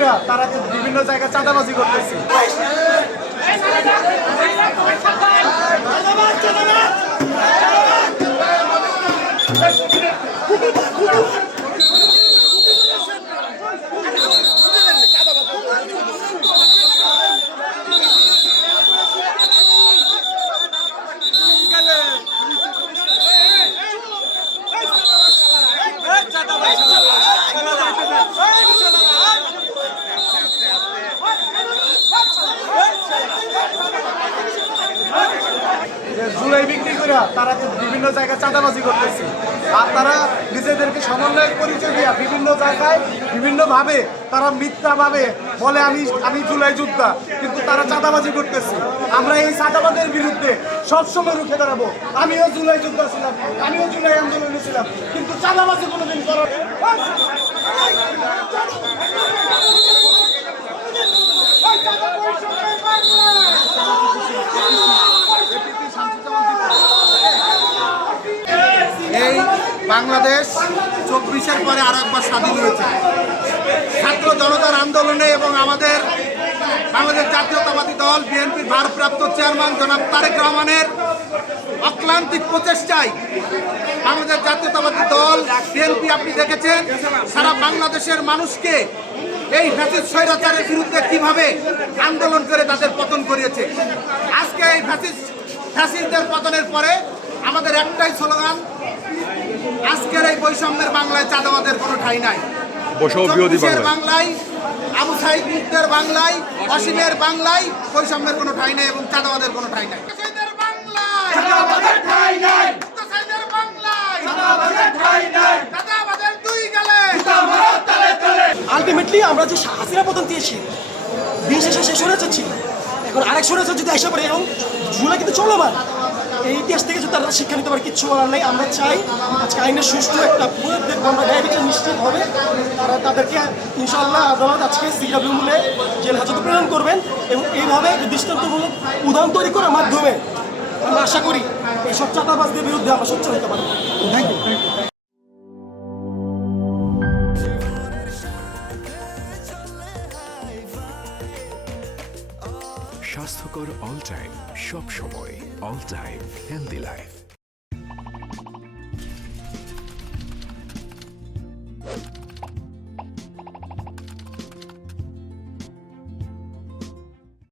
করে তারা বিভিন্ন জায়গায় চাঁদাবাজি করতেছে। জুলাই বিক্রি করে তারা বিভিন্ন জায়গায় চাঁদাবাজি করতেছে, আর তারা নিজেদেরকে সমন্বয়ের পরিচয় দিয়ে বিভিন্ন জায়গায় বিভিন্নভাবে তারা মিথ্যাভাবে বলে আমি জুলাই যোদ্ধা, কিন্তু তারা চাঁদাবাজি করতেছে। আমরা এই চাঁদাবাজের বিরুদ্ধে সবসময় রুখে দাঁড়াবো। আমিও জুলাই যোদ্ধা ছিলাম, আমিও জুলাই আন্দোলনে ছিলাম, কিন্তু চাঁদাবাজি কোনোদিন করার এই বাংলাদেশ 24-এর পরে আর একবার স্বাধীন হয়েছে ছাত্র জনতার আন্দোলনে এবং আমাদের বাংলাদেশ জাতীয়তাবাদী দল বিএনপির ভারপ্রাপ্ত চেয়ারম্যান জনাব তারেক রহমানের অক্লান্তিক প্রচেষ্টায় বাংলাদেশ জাতীয়তাবাদী দল বিএনপি আপনি দেখেছেন সারা বাংলাদেশের মানুষকে এই ফ্যাসিস্ট স্বৈরাচারের বিরুদ্ধে কিভাবে আন্দোলন করে তাদের পতন করিয়েছে। আজকে এই ফ্যাসিস্টদের পতনের পরে আমাদের একটাই স্লোগান, আজকের এই বৈষম্যের বাংলায় চাঁদাবাদের কোনো ঠাঁই নাই। বাংলায় আবু সাইদ মুক্তের বাংলায় অসীমের বাংলায় বৈষম্যের কোনো ঠাঁই নাই এবং চাঁদাবাদের কোনো ঠাঁই নাই। আলটিমেটলি আমরা যে হাসিনা পতন দিয়েছি দিন শেষে শেষ হয়ে যাচ্ছি, এখন আরেক সরে যদি আসা পারে এবং জুলাই কিন্তু চলমান। এই ইতিহাস থেকে যদি তারা শিক্ষা নিতে পারে, কিচ্ছু বলার নেই। আমরা চাই আজকে আইনের সুষ্ঠু একটা দেখবো আমরা ডায়াবেটিস নিশ্চিত হবে, তারা তাদেরকে ইনশাআল্লাহ আদালত আজকে সিডব্লিউ মূলে জেল হাজতে প্রেরণ করবেন এবং এইভাবে দৃষ্টান্তমূলক উদাহরণ তৈরি করার মাধ্যমে আমরা আশা করি এইসব চাঁদাবাজদের বিরুদ্ধে আমরা সোচ্চার হতে পারবো। Thank you. স্বাস্থ্যকর অল টাইম, সব সময় অল টাইম হেলদি লাইফ।